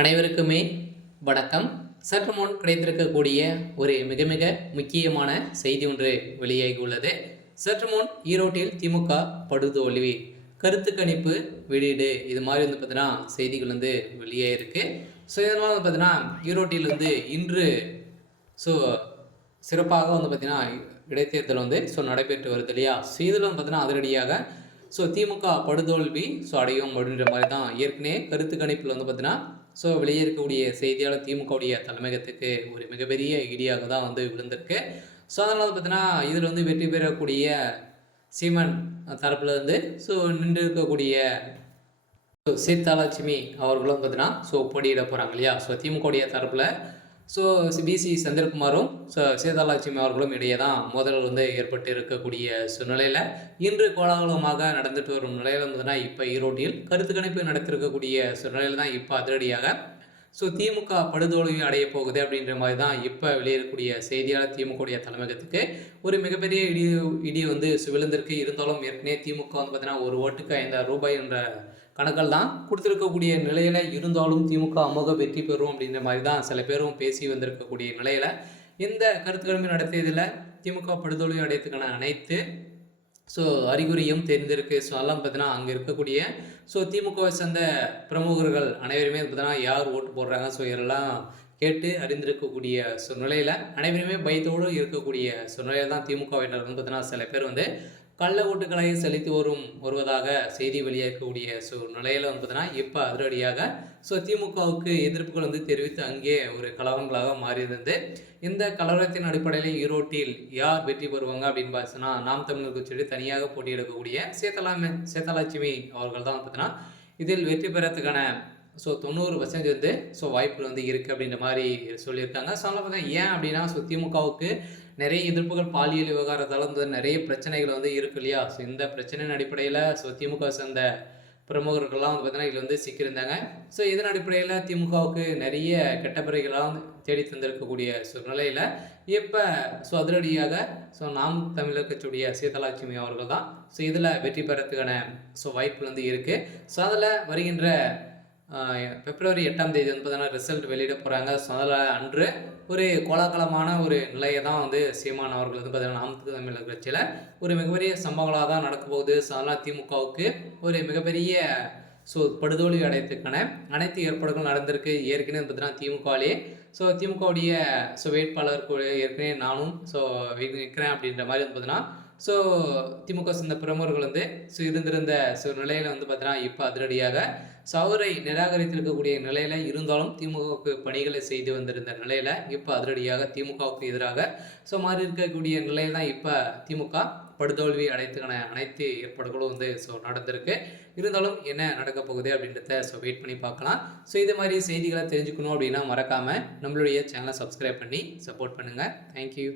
அனைவருக்குமே வணக்கம். சற்று முன் கிடைத்திருக்கக்கூடிய ஒரு மிக மிக முக்கியமான செய்தி ஒன்று வெளியாகி உள்ளது. சற்று முன் ஈரோட்டில் திமுக படுதோல்வி, கருத்து கணிப்பு வெளியீடு, இது மாதிரி பார்த்தீங்கன்னா செய்திகள் வெளியாகிருக்கு. இதனால் பார்த்தீங்கன்னா ஈரோட்டில் இன்று சிறப்பாக பார்த்தீங்கன்னா இடைத்தேர்தல் நடைபெற்று வருது இல்லையா. இதில் பார்த்தீங்கன்னா அதிரடியாக திமுக படுதோல்வி அடையும் அப்படின்ற மாதிரி தான் ஏற்கனவே கருத்து கணிப்பில் பார்த்தீங்கன்னா வெளியே இருக்கக்கூடிய செய்தியாளர் திமுகவுடைய தலைமையகத்துக்கு ஒரு மிகப்பெரிய இடியாக தான் விழுந்திருக்கு. அதனால் பார்த்தீங்கன்னா இதில் வெற்றி பெறக்கூடிய சீமான் தரப்பில் நின்று இருக்கக்கூடிய சீதாலட்சுமி அவர்களும் பார்த்தீங்கன்னா போட்டியிட போகிறாங்க இல்லையா. திமுகவுடைய தரப்பில் பிசி சந்திரகுமாரும் சீதாலட்சுமி அவர்களும் இடையே தான் மோதல் ஏற்பட்டு இருக்கக்கூடிய சூழ்நிலையில் இன்று கோலாகலமாக நடந்துட்டு வரும் நிலையில் பார்த்தீங்கன்னா இப்போ ஈரோட்டில் கருத்து கணிப்பு நடத்திருக்கக்கூடிய சூழ்நிலையில் தான் இப்போ அதிரடியாக திமுக படுதோல்வி அடைய போகுது அப்படின்ற மாதிரி தான் இப்போ வெளியேறக்கூடிய செய்தியாளர் திமுகவுடைய தலைமையகத்துக்கு ஒரு மிகப்பெரிய இடி விழுந்திருக்கு. இருந்தாலும் ஏற்கனவே திமுக பார்த்தீங்கன்னா ஒரு ஓட்டுக்கு 5,000 ரூபாய் என்ற கணக்கில் தான் கொடுத்துருக்கக்கூடிய நிலையில் இருந்தாலும் திமுக அமோக வெற்றி பெறும் அப்படின்ற மாதிரி தான் சில பேரும் பேசி வந்திருக்கக்கூடிய நிலையில் இந்த கருத்து கணிப்பு நடத்தியதில் திமுக படுதோல்வி அடையத்துக்கான அனைத்து அறிகுறியும் தெரிந்திருக்கு. அதெல்லாம் பார்த்தீங்கன்னா அங்கே இருக்கக்கூடிய திமுகவை சேர்ந்த பிரமுகர்கள் அனைவருமே பார்த்தீங்கன்னா யார் ஓட்டு போடுறாங்க இதெல்லாம் கேட்டு அறிந்திருக்கக்கூடிய நிலையில் அனைவருமே பயத்தோடு இருக்கக்கூடிய நிலையில் தான் திமுகவினர் பார்த்தீங்கன்னா சில பேர் கள்ள ஓட்டுகளை செலுத்தி வருவதாக செய்தி வெளியாகக்கூடிய நிலையில் பார்த்தீங்கன்னா இப்போ அதிரடியாக திமுகவுக்கு எதிர்ப்புகள் தெரிவித்து அங்கே ஒரு கலவரங்களாக மாறியிருந்தது. இந்த கலவரத்தின் அடிப்படையில் ஈரோட்டில் யார் வெற்றி பெறுவாங்க அப்படின்னு பார்த்தீங்கன்னா நாம் தமிழர் கட்சியோடு தனியாக போட்டியிடக்கூடிய சீதாலட்சுமி அவர்கள் தான் பார்த்தீங்கன்னா இதில் வெற்றி பெறத்துக்கான 90% வாய்ப்புகள் இருக்குது அப்படின்ற மாதிரி சொல்லியிருக்காங்க. பார்த்தீங்கன்னா ஏன் அப்படின்னா திமுகவுக்கு நிறைய எதிர்ப்புகள் பாலியல் விவகாரத்தால் நிறைய பிரச்சனைகள் இருக்கு இல்லையா. இந்த பிரச்சனையின் அடிப்படையில் திமுக சேர்ந்த பிரமுகர்கள்லாம் பார்த்தீங்கன்னா இதில் சிக்கியிருந்தாங்க. இதன் அடிப்படையில் திமுகவுக்கு நிறைய கெட்ட பிறகுலாம் தேடி தந்திருக்கக்கூடிய சூழ்நிலையில் இப்போ அதிரடியாக நாம் தமிழர் கட்சியுடைய சீதாலட்சுமி அவர்கள் தான் இதில் வெற்றி பெறத்துக்கான வாய்ப்பு இருக்குது. அதில் வருகின்ற பிப்ரவரி 8ஆம் தேதி பார்த்தீங்கன்னா ரிசல்ட் வெளியிட போகிறாங்க. அதில் அன்று ஒரு கோலாகலமான ஒரு நிலையை தான் சீமான் அவர்கள் பார்த்தீங்கன்னா நாம் தமிழர் கட்சியில் ஒரு மிகப்பெரிய சம்பவங்களாக தான் நடக்க போகுது. அதனால் திமுகவுக்கு ஒரு மிகப்பெரிய படுதோல்வி அடையத்துக்கான அனைத்து ஏற்பாடுகளும் நடந்திருக்கு. ஏற்கனவே பார்த்தீங்கன்னா திமுகவிலே திமுகவுடைய வேட்பாளர் ஏற்கனவே நானும் நிற்கிறேன் அப்படின்ற மாதிரி பார்த்தீங்கன்னா திமுக சேர்ந்த பிரமுகர்கள் இருந்திருந்த நிலையில் பார்த்தீங்கன்னா இப்போ அதிரடியாக அவரை நிராகரித்திருக்கக்கூடிய நிலையில் இருந்தாலும் திமுகவுக்கு பணிகளை செய்து வந்திருந்த நிலையில் இப்போ அதிரடியாக திமுகவுக்கு எதிராக மாறி இருக்கக்கூடிய நிலையில் தான் இப்போ திமுக படுதோல்வி அடையத்துக்கான அனைத்து ஏற்பாடுகளும் நடந்திருக்கு. இருந்தாலும் என்ன நடக்க போகுது அப்படின்றத வெயிட் பண்ணி பார்க்கலாம். இது மாதிரி செய்திகளை தெரிஞ்சுக்கணும் அப்படின்னா மறக்காமல் நம்மளுடைய சேனலை சப்ஸ்கிரைப் பண்ணி சப்போர்ட் பண்ணுங்கள். தேங்க்யூ.